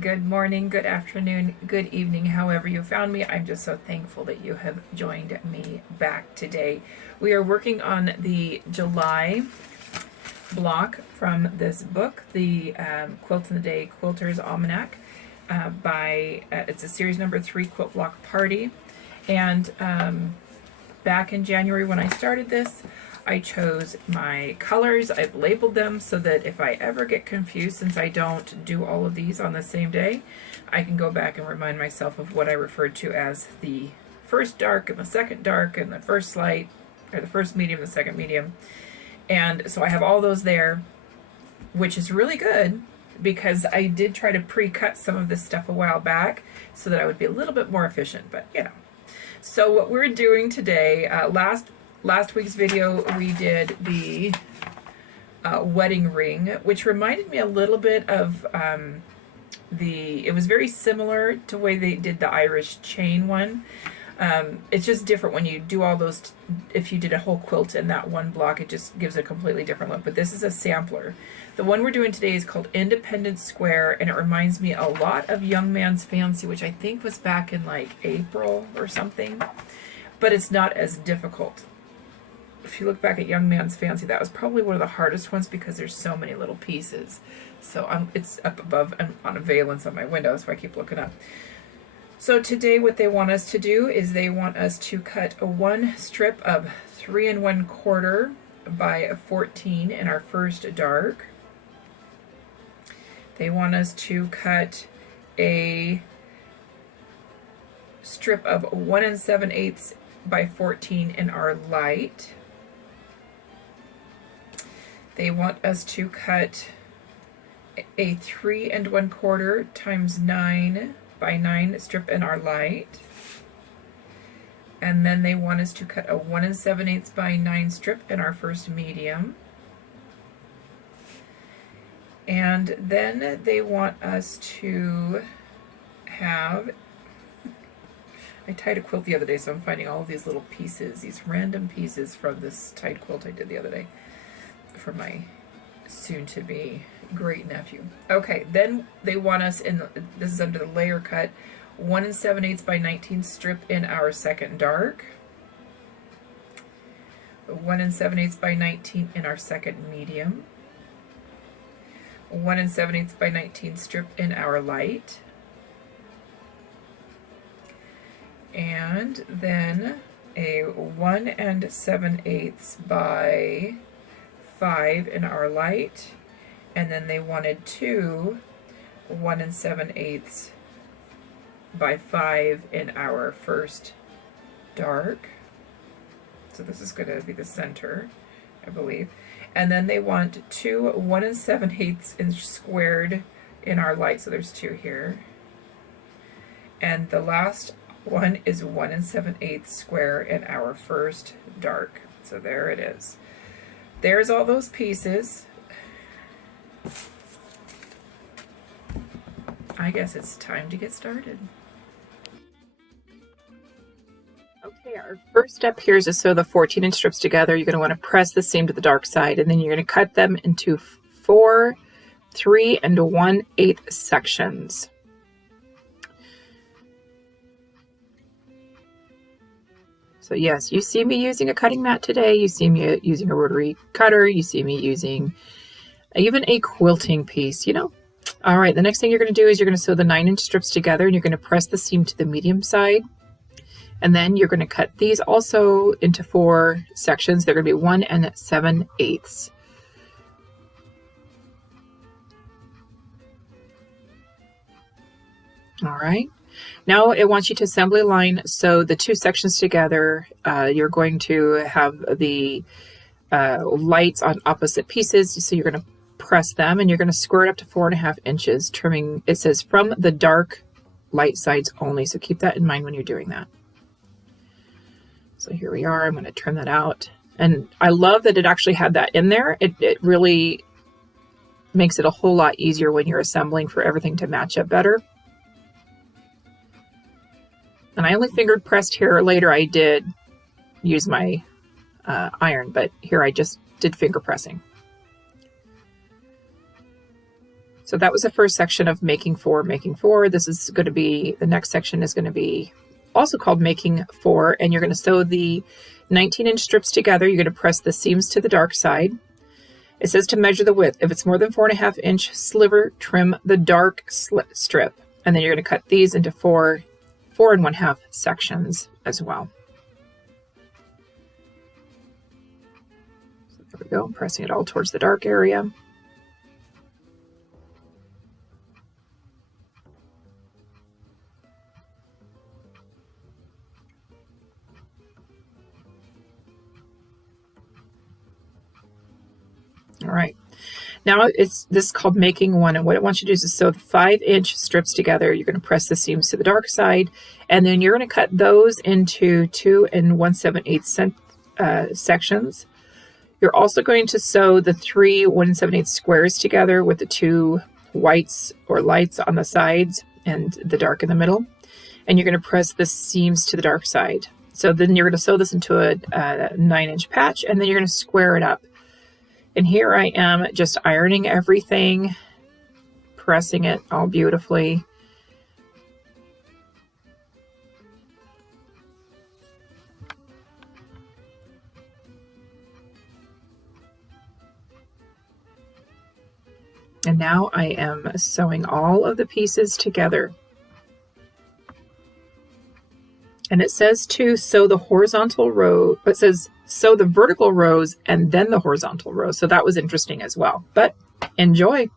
Good morning, good afternoon, good evening, however you found me. I'm just so thankful that you have joined me back today. We are working on the July block from this book, the Quilt in the Day Quilter's Almanac it's a series number 3 quilt block party. And back in January when I started this, I chose my colors. I've labeled them so that if I ever get confused, since I don't do all of these on the same day, I can go back and remind myself of what I referred to as the first dark and the second dark and the first light, or the first medium, the second medium. And so I have all those there, which is really good because I did try to pre-cut some of this stuff a while back so that I would be a little bit more efficient, but you know. So what we're doing today, last week's video, we did the wedding ring, which reminded me a little bit of it was very similar to the way they did the Irish chain one. It's just different when you do all those. If you did a whole quilt in that one block, it just gives a completely different look. But this is a sampler. The one we're doing today is called Independence Square, and it reminds me a lot of Young Man's Fancy, which I think was back in like April or something. But it's not as difficult. If you look back at Young Man's Fancy, that was probably one of the hardest ones because there's so many little pieces. So it's up above and on a valance on my window, so I keep looking up. So today what they want us to do is they want us to cut one strip of 3 1/4 by 14 in our first dark. They want us to cut a strip of 1 7/8 by 14 in our light. They want us to cut a 3 1/4 times 9 by 9 strip in our light. And then they want us to cut a 1 7/8 by 9 strip in our first medium. And then they want us to have, I tied a quilt the other day, so I'm finding all of these little pieces, these random pieces from this tied quilt I did the other day for my soon-to-be great nephew. Okay, then they want us this is under the layer cut, 1 7/8 by 19 strip in our second dark, 1 7/8 by 19 in our second medium, 1 7/8 by 19 strip in our light, and then a 1 7/8 by 5 in our light, and then they wanted 2 1 7/8 by 5 in our first dark. So this is going to be the center, I believe. And then they want 2 1 7/8 inch squared in our light, so there's 2 here. And the last one is 1 7/8 square in our first dark. So there it is. There's all those pieces. I guess it's time to get started. Okay, our first step here is to sew the 14-inch strips together. You're going to want to press the seam to the dark side, and then you're going to cut them into 4 3 1/8 sections. So yes, you see me using a cutting mat today. You see me using a rotary cutter. You see me using even a quilting piece, you know. All right, the next thing you're going to do is you're going to sew the 9-inch strips together, and you're going to press the seam to the medium side. And then you're going to cut these also into 4 sections. They're going to be 1 7/8. All right. Now it wants you to assembly line sew the 2 sections together. You're going to have the lights on opposite pieces. So you're going to press them, and you're going to square it up to 4.5 inches, trimming, it says from the dark light sides only. So keep that in mind when you're doing that. So here we are. I'm going to trim that out. And I love that it actually had that in there. It really makes it a whole lot easier when you're assembling for everything to match up better. And I only fingered pressed here. Later I did use my iron, but here I just did finger pressing. So that was the first section of making four. This is going to be, the next section is going to be also called making four, and you're going to sew the 19-inch strips together. You're going to press the seams to the dark side. It says to measure the width. If it's more than 4.5-inch sliver, trim the dark strip. And then you're going to cut these into 4 1/2 sections as well. So there we go, I'm pressing it all towards the dark area. All right, now this is called making one, and what it wants you to do is sew the 5-inch strips together. You're going to press the seams to the dark side, and then you're going to cut those into 2 1/7/8 sections. You're also going to sew the 3 1/7/8 squares together with the 2 whites or lights on the sides and the dark in the middle, and you're going to press the seams to the dark side. So then you're going to sew this into a 9-inch patch, and then you're going to square it up. And here I am just ironing everything, pressing it all beautifully. And now I am sewing all of the pieces together. And it says to sew the horizontal row, it says sew the vertical rows and then the horizontal rows. So that was interesting as well. But enjoy.